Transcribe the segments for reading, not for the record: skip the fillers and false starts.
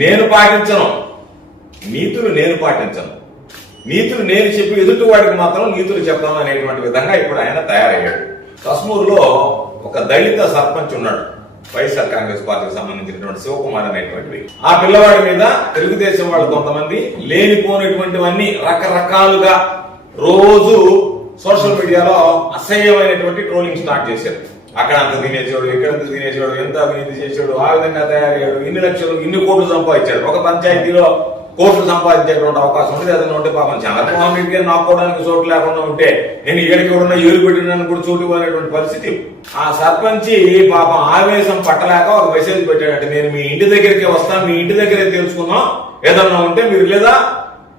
నేను పాటించను, నీతులు నేను పాటించను, నీతులు నేను చెప్పి ఎదుటి వాడికి మాత్రం నీతులు చెప్తాను అనేటువంటి విధంగా ఇప్పుడు ఆయన తయారయ్యాడు. కస్మూరులో ఒక దళిత సర్పంచ్ ఉన్నాడు, వైఎస్ఆర్ కాంగ్రెస్ పార్టీకి సంబంధించినటువంటి శివకుమార్ అనేటువంటి వ్యక్తి. ఆ పిల్లవాడి మీద తెలుగుదేశం వాళ్ళు కొంతమంది లేనిపోయినటువంటివన్నీ రకరకాలుగా రోజు సోషల్ మీడియాలో అసహ్యమైనటువంటి ట్రోలింగ్ స్టార్ట్ చేశారు. అక్కడ అంత తినేసాడు, ఇక్కడంత తినేసాడు, ఎంత అవినీతి చేశాడు, ఆ విధంగా తయారయ్యాడు, ఇన్ని లక్షలు ఇన్ని కోట్లు సంపాదించాడు. ఒక పంచాయతీలో కోట్లు సంపాదించేటువంటి అవకాశం ఉంది. ఏదైనా ఉంటే పాపం చంద్రబాబు రెడ్డి గారు నాకోవడానికి చోటు లేకుండా ఉంటే నేను ఇక్కడికి ఉన్న ఏలు పెట్టినాను కూడా చోటు అనేటువంటి పరిస్థితి. ఆ సర్పంచి పాపం ఆవేశం పట్టలేక ఒక మెసేజ్ పెట్టాడంటే, నేను మీ ఇంటి దగ్గరికి వస్తాను, మీ ఇంటి దగ్గరే తెలుసుకుందాం, ఏదన్నా ఉంటే మీరు లేదా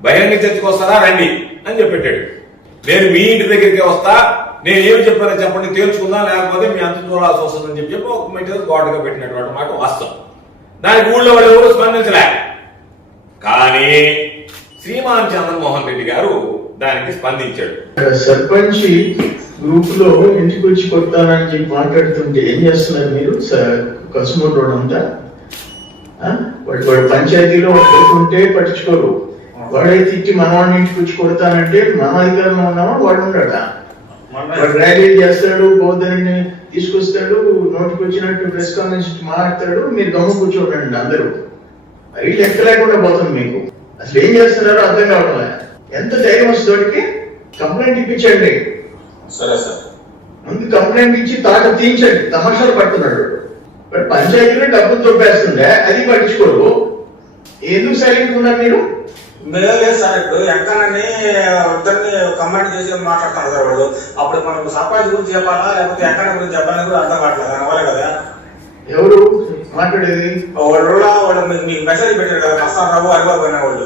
బహిరంగ చర్చకు వస్తారా రండి అని చెప్పెట్టాడు. నేను మీ ఇంటి దగ్గరికి వస్తా, నేను ఏమి చెప్పానో చెప్పండి, తేల్చుకుందాం, లేకపోతే మీ అంత చూడాల్సి వస్తుందని చెప్పి ఒక మెటీరియల్ గోడగా పెట్టినటువంటి మాట వాస్తవం. దానికి ఊళ్ళో వాళ్ళు ఎవరు స్పందించలే. కానీ శ్రీమాన్ చంద్రమోహన్ రెడ్డి గారు దానికి స్పందించాడు. సర్పంచ్ గ్రూప్ లో ఇంటికి వచ్చి కొడతానని చెప్పి మాట్లాడుతుంటే ఏం చేస్తున్నారు మీరు? కస్మూర్ రోడ్ అంతా వాడు పంచాయతీలో కొడుకుంటే పట్టించుకోరు. వాడైతే ఇచ్చి మనవాడిని ఇంటికి వచ్చి కొడతానంటే మన అధికారంలో ఉన్నామా వాడు ఉన్నాడా? వాడు ర్యాలీ చేస్తాడు, బౌద్ధాన్ని తీసుకొస్తాడు, నోటికి వచ్చినట్టు ప్రెస్ కాన్ఫరెన్స్ మాట్లాడతాడు, మీరు గమ్ము కూర్చోకండి అందరూ. అది లెక్క లేకుండా పోతుంది మీకు. అసలు ఏం చేస్తున్నారో అర్థం కావడం. ఎంత ధైర్యం వస్తుంది? కంప్లైంట్ ఇప్పించండి. సరే సార్, ముందు కంప్లైంట్ ఇచ్చి తాట తీయించండి. తమాషాలు పడుతున్నాడు. బట్ పంచాయతీలో డబ్బులు దొబ్బేస్తుండే, అది పట్టించుకోరు. ఎందుకు సైలెంట్ ఉన్నారు మీరు? లేదు సార్, ఇప్పుడు ఎక్కడని ఇద్దరిని కమాండ్ చేసి మాట్లాడుతున్నారు సార్ వాళ్ళు. అప్పుడు మనకు సర్పంచ్ గురించి చెప్పాలా లేకపోతే ఎక్కడ గురించి చెప్పాలని కూడా అర్థం కావట్లేదు. అవ్వాలి కదా. ఎవరు మాట్లాడేది? వాళ్ళు మీకు మెసేజ్ పెట్టారు కదా, మస్తారావు హరిబాబు అనే వాళ్ళు.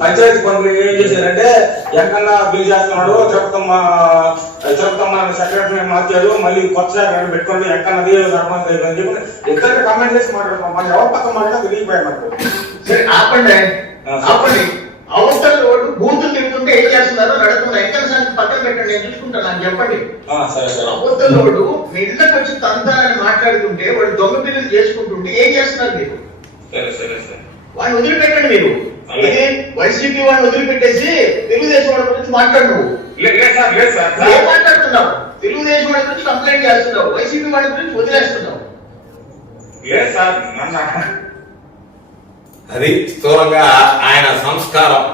పంచాయతీ పనులు ఏం చేశారంటే, ఎక్కడన్నా బిల్ చేస్తున్నాడు, తిరుపతమ్మ సెక్రటరీ మార్చారు, మళ్ళీ కొత్త సెక్రటరీ పెట్టుకోండి, ఎక్కడన్నది సర్పంచ్ అని చెప్పి ఇద్దరికి కమెంట్ చేసి మాట్లాడుతున్నాం. మన ఎవరి పక్క మాట్లాడినా తెలియపోయాయి మనకు. సరే ఆపండి, ఆపండి. అవతల రోడ్డు బూతులు తింటుంటే ఏం చేస్తున్నారో నడుతున్నా. ఎక్కడ సంగతి పక్కన పెట్టండి, నేను చూసుకుంటాను, నాకు చెప్పండి. అవతల రోడ్డు మీ ఇళ్ళకి వచ్చి తంతాలని మాట్లాడుతుంటే, వాడు దొంగ పిల్లలు చేసుకుంటుంటే ఏం చేస్తున్నారు మీరు? వాడిని వదిలిపెట్టండి. మీరు వైసీపీ వాడిని వదిలిపెట్టేసి తెలుగుదేశం వాడి గురించి మాట్లాడు. ఏం మాట్లాడుతున్నావు? తెలుగుదేశం వాడి గురించి కంప్లైంట్ చేస్తున్నావు, వైసీపీ వాడి గురించి వదిలేస్తున్నావు. అది స్థూలంగా ఆయన సంస్కారం.